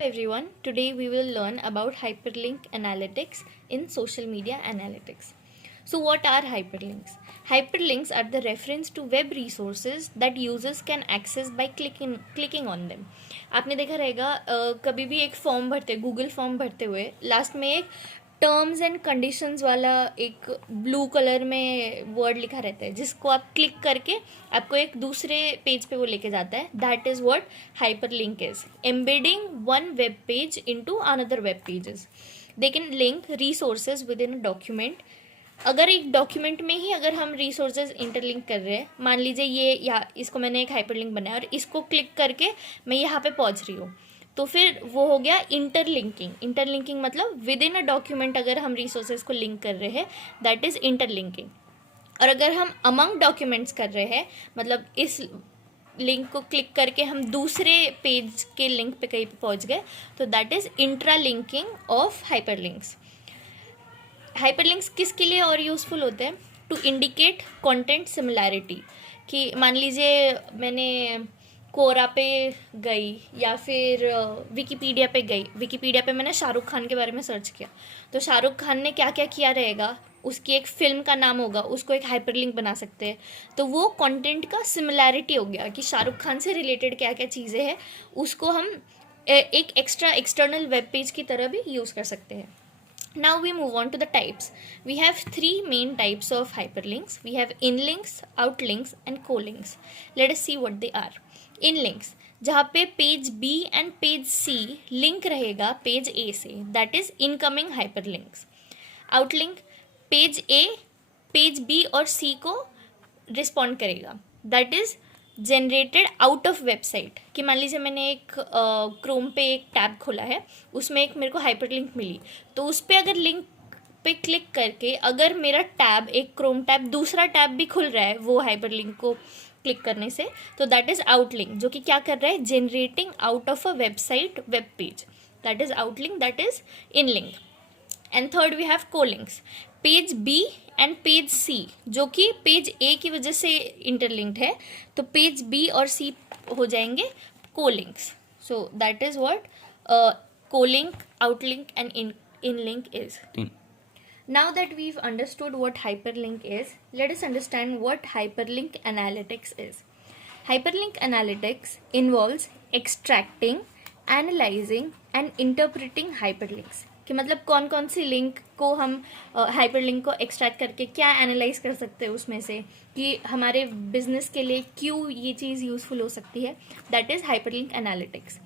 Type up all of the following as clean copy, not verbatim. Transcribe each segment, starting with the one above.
Everyone, today we will learn about hyperlink analytics in social media analytics. So, what are hyperlinks? Hyperlinks are the reference to web resources that users can access by clicking on them. आपने देखा रहेगा कभी भी एक form भरते Google form भरते हुए last में एक टर्म्स एंड कंडीशंस वाला एक ब्लू कलर में वर्ड लिखा रहता है जिसको आप क्लिक करके आपको एक दूसरे पेज पे वो लेके जाता है. That is what hyper link is. Embedding one web page into another web pages. They can link resources with in a document. अगर एक डॉक्यूमेंट में ही अगर हम रिसोर्सेज इंटरलिंक कर रहे हैं, मान लीजिए ये या इसको मैंने एक हाइपरलिंक बनाया और इसको क्लिक करके मैं यहाँ पे पहुँच रही हूँ, तो फिर वो हो गया इंटरलिंकिंग. इंटरलिंकिंग मतलब विद इन अ डॉक्यूमेंट अगर हम रिसोर्सेज को लिंक कर रहे हैं, दैट इज़ इंटरलिंकिंग. और अगर हम अमंग डॉक्यूमेंट्स कर रहे हैं, मतलब इस लिंक को क्लिक करके हम दूसरे पेज के लिंक पे कहीं पे पहुंच गए, तो that is intralinking of hyperlinks. Hyperlinks किसके लिए और यूज़फुल होते हैं? To indicate content similarity. कि मान लीजिए मैंने कोरा पे गई या फिर विकीपीडिया पे गई. विकीपीडिया पे मैंने शाहरुख खान के बारे में सर्च किया, तो शाहरुख खान ने क्या क्या किया रहेगा, उसकी एक फिल्म का नाम होगा, उसको एक हाइपरलिंक बना सकते हैं. तो वो कंटेंट का सिमिलैरिटी हो गया कि शाहरुख खान से रिलेटेड क्या क्या चीज़ें हैं, उसको हम एक एक्स्ट्रा एक्सटर्नल वेब पेज की तरह भी यूज़ कर सकते हैं. Now we move on to the types. We have three main types of hyperlinks. We have inlinks, outlinks and colinks. Let us see what they are. Inlinks, जहाँ पे page B and page C link रहेगा page A से, that is incoming hyperlinks. Outlink, page A page B और C को respond करेगा, that is generated out of website. कि मान लीजिए मैंने एक क्रोम पे एक टैब खोला है, उसमें एक मेरे को हाइपरलिंक मिली, तो उस पर अगर लिंक पे क्लिक करके अगर मेरा टैब एक क्रोम टैब दूसरा टैब भी खुल रहा है वो हाइपरलिंक को क्लिक करने से, तो दैट इज आउटलिंक, जो कि क्या कर रहा है, generating out of a website web page. That is outlink, that is inlink. And third we have colinks. Page B and page C जो कि पेज ए की वजह से इंटरलिंक्ड है, तो पेज बी और सी हो जाएंगे colinks. So that is what colink, outlink and inlink is. Now that we've understood what hyperlink is, let us understand what hyperlink analytics is. Hyperlink analytics involves extracting, analyzing and interpreting hyperlinks. कि मतलब कौन कौन सी link को हम hyperlink को extract करके क्या analyse कर सकते हैं उसमें से, कि हमारे बिजनेस के लिए क्यों ये चीज़ यूज़फुल हो सकती है. That is hyperlink analytics.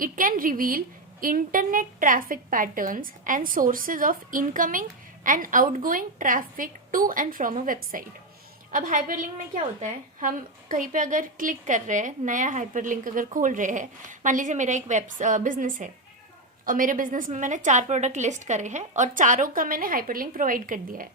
It can reveal internet traffic patterns and sources of incoming and outgoing traffic to and from a website. अब हाइपरलिंक में क्या होता है, हम कहीं पे अगर क्लिक कर रहे हैं, नया हाइपरलिंक अगर खोल रहे हैं, मान लीजिए मेरा एक बिजनेस है और मेरे बिजनेस में मैंने 4 प्रोडक्ट लिस्ट करे हैं और चारों का मैंने हाइपरलिंक प्रोवाइड कर दिया है.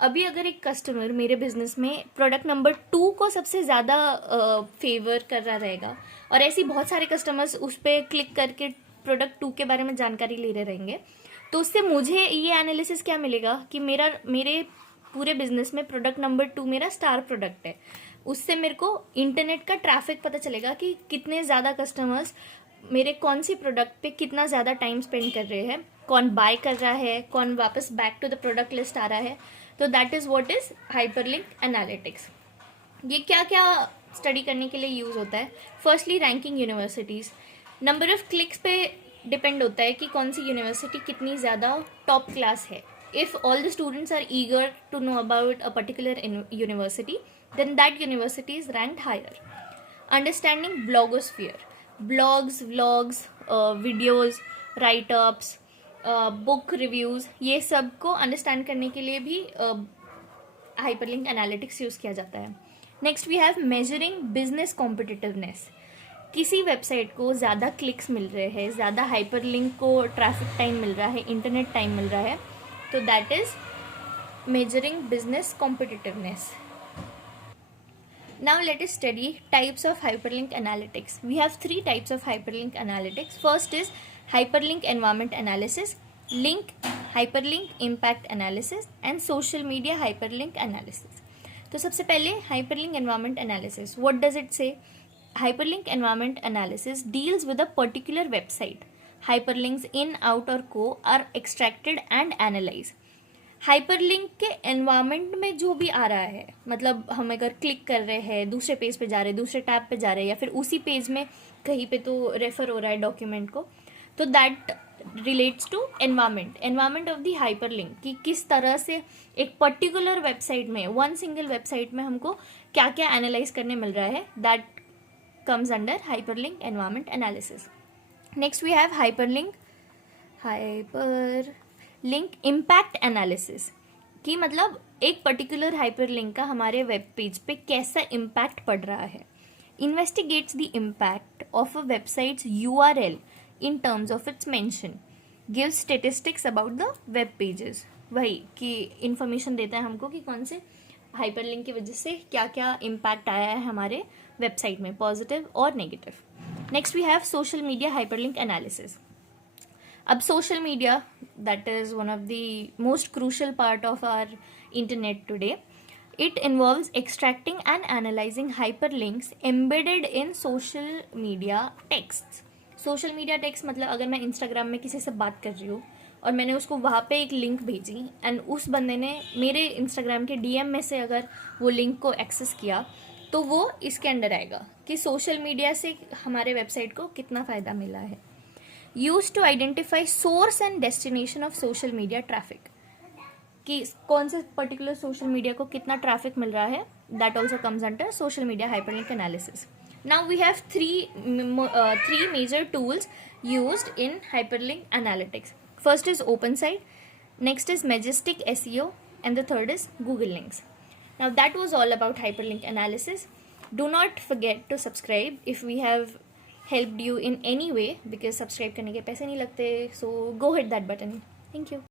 अभी अगर एक कस्टमर मेरे बिजनेस में प्रोडक्ट नंबर 2 को सबसे ज़्यादा फेवर कर रहा रहेगा और ऐसे बहुत सारे कस्टमर्स उस पर क्लिक करके प्रोडक्ट 2 के बारे में जानकारी ले रहे रहेंगे, तो उससे मुझे ये एनालिसिस क्या मिलेगा कि मेरे पूरे बिजनेस में प्रोडक्ट नंबर 2 मेरा स्टार प्रोडक्ट है. उससे मेरे को इंटरनेट का ट्रैफिक पता चलेगा कि कितने ज़्यादा कस्टमर्स मेरे कौन सी प्रोडक्ट पे कितना ज़्यादा टाइम स्पेंड कर रहे हैं, कौन बाय कर रहा है, कौन वापस back to the product list आ रहा है. तो that is what is hyperlink analytics. ये क्या क्या स्टडी करने के लिए यूज़ होता है? Firstly ranking universities. Number of clicks पे डिपेंड होता है कि कौन सी यूनिवर्सिटी कितनी ज़्यादा टॉप क्लास है. If all the students are eager to know about a particular university, then that university is ranked higher. Understanding blogosphere. Blogs, vlogs, videos, writeups, book reviews, ये सब को अंडरस्टैंड करने के लिए भी हाइपरलिंक एनालिटिक्स यूज़ किया जाता है. Next we have measuring business competitiveness. किसी वेबसाइट को ज़्यादा क्लिक्स मिल रहे हैं, ज़्यादा हाइपरलिंक को ट्रैफिक टाइम मिल रहा है, इंटरनेट टाइम मिल रहा है, तो that is measuring business competitiveness. Now let us study types of hyperlink analytics. We have 3 types of hyperlink analytics. First is hyperlink environment analysis, link hyperlink impact analysis and social media hyperlink analysis. तो सबसे पहले hyperlink environment analysis. What does it say? Hyperlink environment analysis deals with a particular website. hyperlinks in, out और co are extracted and analyzed. Hyperlink के environment में जो भी आ रहा है, मतलब हम अगर क्लिक कर रहे हैं, दूसरे पेज पे जा रहे हैं, दूसरे टैब पे जा रहे हैं, या फिर उसी पेज में कहीं पे तो रेफर हो रहा है डॉक्यूमेंट को, तो that relates to environment of the hyperlink, कि किस तरह से एक पर्टिकुलर वेबसाइट में, वन सिंगल वेबसाइट में हमको क्या क्या एनालाइज करने मिल रहा है, that comes under hyperlink environment analysis. Next we have hyperlink impact analysis, कि मतलब एक पर्टिकुलर हाइपरलिंक का हमारे वेब पेज पे कैसा इम्पैक्ट पड़ रहा है. Investigates the impact of a websites URL in terms of its mention, gives statistics about the web pages. वही कि इंफॉर्मेशन देता है हमको कि कौन से हाइपरलिंक की वजह से क्या क्या इम्पैक्ट आया है हमारे वेबसाइट में, पॉजिटिव और negative. Next we have social media hyperlink analysis. अब social media, that is one of the most crucial part of our internet today. It involves extracting and analyzing hyperlinks embedded in social media texts. Social media text मतलब अगर मैं Instagram में किसी से बात कर रही हूँ और मैंने उसको वहाँ पे एक लिंक भेजी एंड उस बंदे ने मेरे इंस्टाग्राम के DM में से अगर वो लिंक को एक्सेस किया, तो वो इसके अंडर आएगा कि सोशल मीडिया से हमारे वेबसाइट को कितना फ़ायदा मिला है. Use to identify source and destination of social media traffic, कि कौन से पर्टिकुलर सोशल मीडिया को कितना ट्रैफिक मिल रहा है, that also comes under social media hyperlink analysis. Now we have three major tools used in hyperlink analytics. First is OpenSite, next is Majestic SEO, and the third is Google Links. Now that was all about hyperlink analysis. Do not forget to subscribe if we have helped you in any way, because subscribe करने के पैसे नहीं लगते, so go hit that button. Thank you.